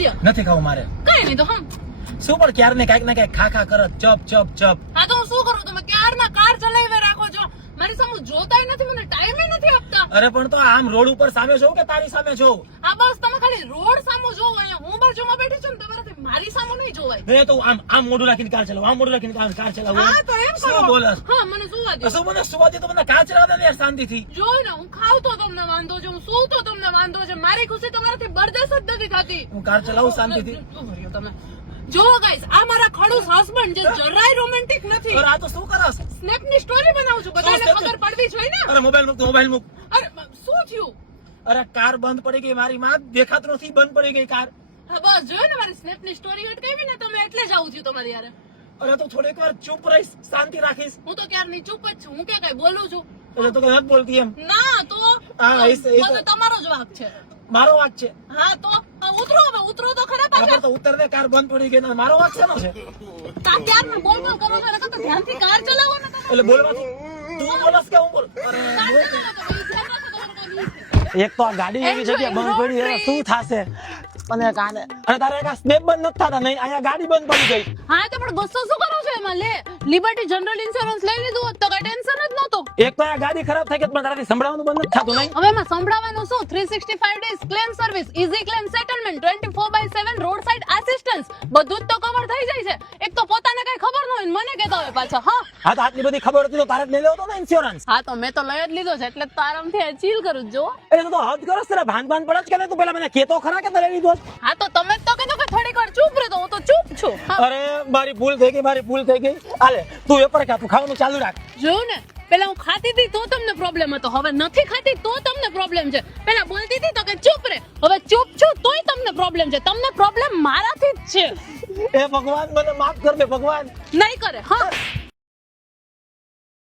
લ્યો નથી ખાવું મારે. કઈ નહીં તો હમ શું પણ ક્યારે ને કઈક ને કઈક ખા કરત ચપ ચપ ચપ. હા તો હું શું કરું? તમે ક્યારના કાર ચલાવી રાખો છો, મારી સામે જોતાય નથી, મને ટાઈમે નથી આપતા. અરે પણ તો આમ રોડ ઉપર સામે જોઉં કે તારી સામે જોઉં? હા બસ તમે ખાલી રોડ સામો જોવો, અહીંયા હું બાજુમાં બેઠી છું ને તમારાથી મારી સામે નહીં જોવાય. નહીં તો આમ મોઢું રાખીને કાર ચલાવું, આમ મોઢું રાખીને કાર ચલાવું. હા તો એમ શું કરો. બોલસ? હા મને સુવા દે. શું મને સુવા દે તો મને કાર ચલાવવા દે યાર શાંતિથી. જોઈ ને હું ખાવ તો તમને વાંધો છે, હું સૂવ તો તમને વાંધો છે, મારી ખુશી તમારાથી બરદાસ્ત જ નથી થતી. હું કાર ચલાવું શાંતિથી. તમે જો ગાઈસ, આ મારા ખડૂસ હસબન્ડ જે જરાય રોમેન્ટિક નથી. અરે આ તો શું કરસ? સ્નેપ ની સ્ટોરી બનાવું છું, બધાને શું ખબર પડવી જોઈએ ને. અરે મોબાઈલ મૂક. અરે શું થયું? અરે કાર બંધ પડી ગઈ મારી માં, દેખાતું નથી, બંધ પડી ગઈ કાર. હા બસ જોયો ને, મારી સ્નેપ ની સ્ટોરી અટકાવી ને તમે, એટલે જ આવું થયું તમારી યારે. અરે તો થોડીક વાર ચૂપ રહીશ, શાંતિ રાખીશ. હું તો ક્યારની ચૂપ જ છું, હું કે કઈ બોલું છું? એટલે તો કઈ નથી બોલતી એમ. ના તો હા, એ બધું તમારો જ વાંક છે. મારો વાંક છે. હા તો ઉતરો, હવે ઉતરો તો ખરા પાછા. આપણે તો ઉતરને કાર બંધ પડી ગઈ ને મારો વાંક શેનો છે? ક્યારના બોલ કરો છો, એટલે તો ધ્યાનથી કાર ચલાવો ને તમે. એટલે બોલવાથી તું બોલસ કે હું બોલ? કાર અરે ચલાવો તો તમે ધ્યાન રાખો, તમારું કામ નહીં થાય. એક તો આ ગાડી એવી જગ્યાએ બંધ પડી છે, શું થાશે? અને કાને અને તારે એક સ્નેપ બંધ નથી થતા, નહીં અહીંયા ગાડી બંધ પડી ગઈ. હા તો પણ ગુસ્સો શું કરો છો એમાં? લે લિબર્ટી જનરલ ઇન્સ્યોરન્સ લઈ લીધું હોત તો કઈ ટેન્શન જ નહોતું. એક તો આ ગાડી ખરાબ થઈ ગઈ પણ તારાથી સંભળાવવાનું બંધ નથી થતું, નહીં? હવે એમાં સંભળાવવાનું શું? 365 days claim service, easy claim settlement, 24/7 road side assistance, બધું જ તો કવર થઈ જાય છે. એક તો પોતાને કઈ ખબર ન હોય ને મને કહેતા હોય પાછા. હા તો આટલી બધી ખબર હતી તો તારે જ લઈ લેવો હતો ને ઇન્સ્યોરન્સ. હા તો મેં તો લઈ જ લીધો છે, એટલે તો આરામથી ચીલ કરું જો. એટલે તો હદ કરો તારે ભાન પડે જ કે નહીં? તું પેલા મને કેતો ખરા કે તારે લીધો? હા તો તમે જ તો કીધું કે થોડીક વાર ચૂપ રહે, તો હું તો ચૂપ છું. હા, અરે મારી ભૂલ થઈ ગઈ. હાલે તું વેપાર ખા, તું ખાવાનું ચાલુ રાખ. જોયું ને, પેલા હું ખાતી હતી તો તમને પ્રોબ્લેમ હતો, હવે નથી ખાતી તો તમને પ્રોબ્લેમ છે. પેલા બોલતી હતી તો કે ચૂપ રહે, હવે ચૂપ છું તોય તમને પ્રોબ્લેમ છે. તમને પ્રોબ્લેમ મારાથી જ છે. એ ભગવાન મને માફ કર દે ભગવાન. નહીં કરે. હા